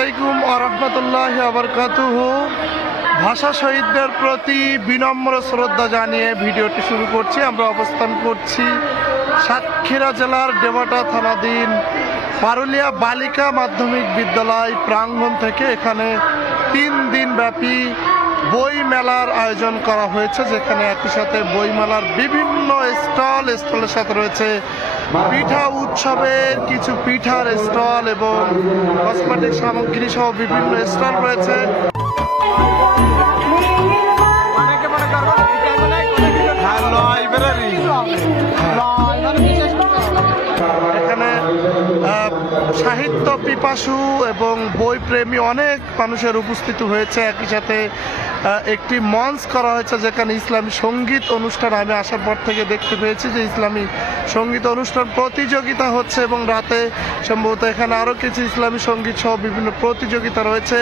আলাইকুম আরহামতুল্লাহ আবরকাতুহু ভাষা শহীদদের প্রতি বিনম্র শ্রদ্ধা জানিয়ে ভিডিওটি শুরু করছি। আমরা অবস্থান করছি সাতক্ষীরা জেলার ডেবাটা থানাধীন পারুলিয়া বালিকা মাধ্যমিক বিদ্যালয় প্রাঙ্গণ থেকে এখানে তিন দিন ব্যাপী বই মেলার আয়োজন করা হয়েছে, যেখানে একই সাথে বই মেলার বিভিন্ন স্টল, স্টলের সাথে রয়েছে পিঠা উৎসবের কিছু পিঠার স্টল এবং কসমেটিক সামগ্রী সহ বিভিন্ন স্টল রয়েছে। পিপাসু এবং বই প্রেমী অনেক মানুষের উপস্থিতি হয়েছে। একই সাথে একটি মঞ্চ করা হয়েছে যেখানে ইসলামী সংগীত অনুষ্ঠান আমি আসার পর থেকে দেখতে পেয়েছি যে ইসলামী সংগীত অনুষ্ঠান প্রতিযোগিতা হচ্ছে এবং রাতে সম্ভবত এখানে আরও কিছু ইসলামী সংগীত সহ বিভিন্ন প্রতিযোগিতা রয়েছে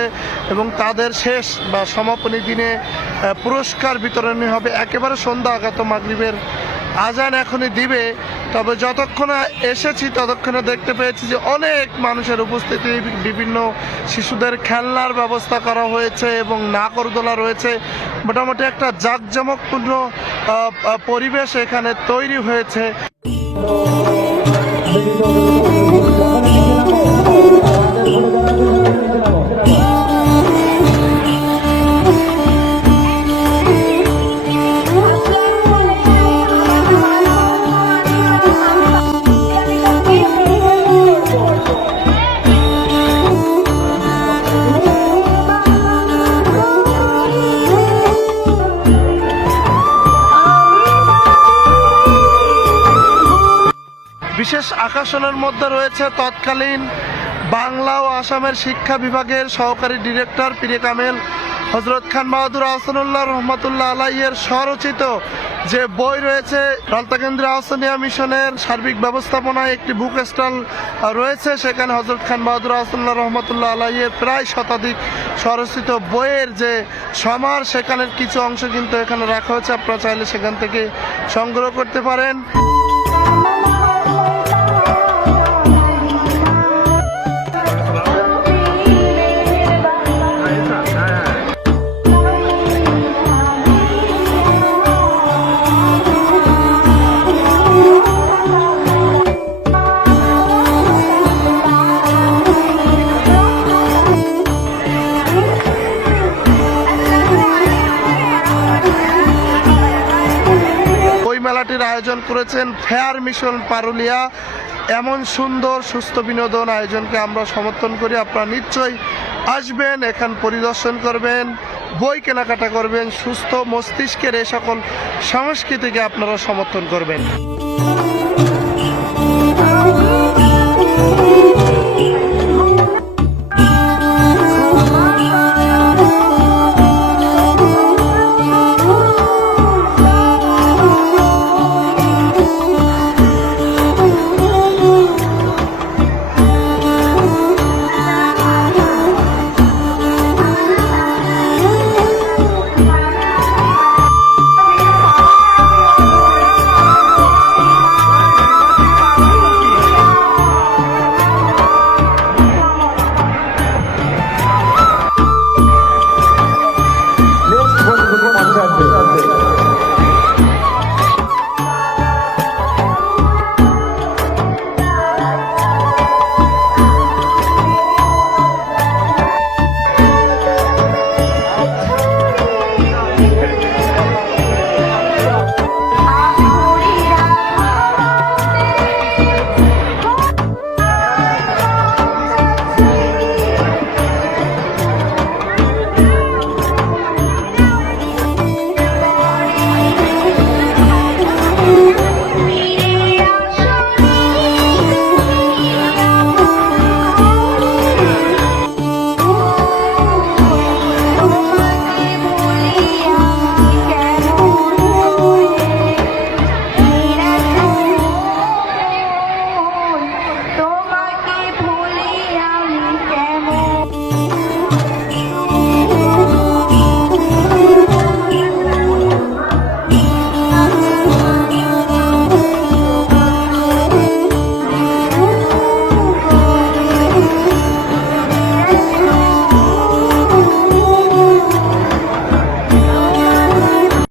এবং তাদের শেষ বা সমাপনী দিনে পুরস্কার বিতরণী হবে। একেবারে সন্ধ্যা আগাত মাগরিবের আজান এখনই দিবে, তবে যতক্ষণ এসেছি ততক্ষণে দেখতে পেয়েছি যে অনেক মানুষের উপস্থিতি, বিভিন্ন শিশুদের খেলনার ব্যবস্থা করা হয়েছে এবং নাকরদোলা রয়েছে। মোটামুটি একটা জাঁকজমকপূর্ণ পরিবেশ এখানে তৈরি হয়েছে। বিশেষ আকর্ষণের মধ্যে রয়েছে তৎকালীন বাংলা ও আসামের শিক্ষা বিভাগের সহকারী ডিরেক্টর পিরে কামেল, হজরত খান বাহাদুর আহসানুল্লাহ রহমতুল্লাহ আলাইয়ের স্বরচিত যে বই রয়েছে রলতাকেন্দ্র আহসানিয়া মিশনের সার্বিক ব্যবস্থাপনায় একটি বুক স্টল রয়েছে, সেখানে হজরত খান বাহাদুর আহসানুল্লাহ রহমতুল্লাহ আলাইয়ের প্রায় শতাধিক স্বরচিত বইয়ের যে সমার, সেখানের কিছু অংশ কিন্তু এখানে রাখা হয়েছে, আপনারা চাইলে সেখান থেকে সংগ্রহ করতে পারেন। আয়োজন করেছেন ফেয়ার মিশন পারুলিয়া। এমন সুন্দর, সুস্থ বিনোদন আয়োজনকে আমরা সমর্থন করি। আপনারা নিশ্চয়ই আসবেন, এখান পরিদর্শন করবেন, বই কেনাকাটা করবেন, সুস্থ মস্তিষ্কের এ সকল সংস্কৃতিকে আপনারা সমর্থন করবেন।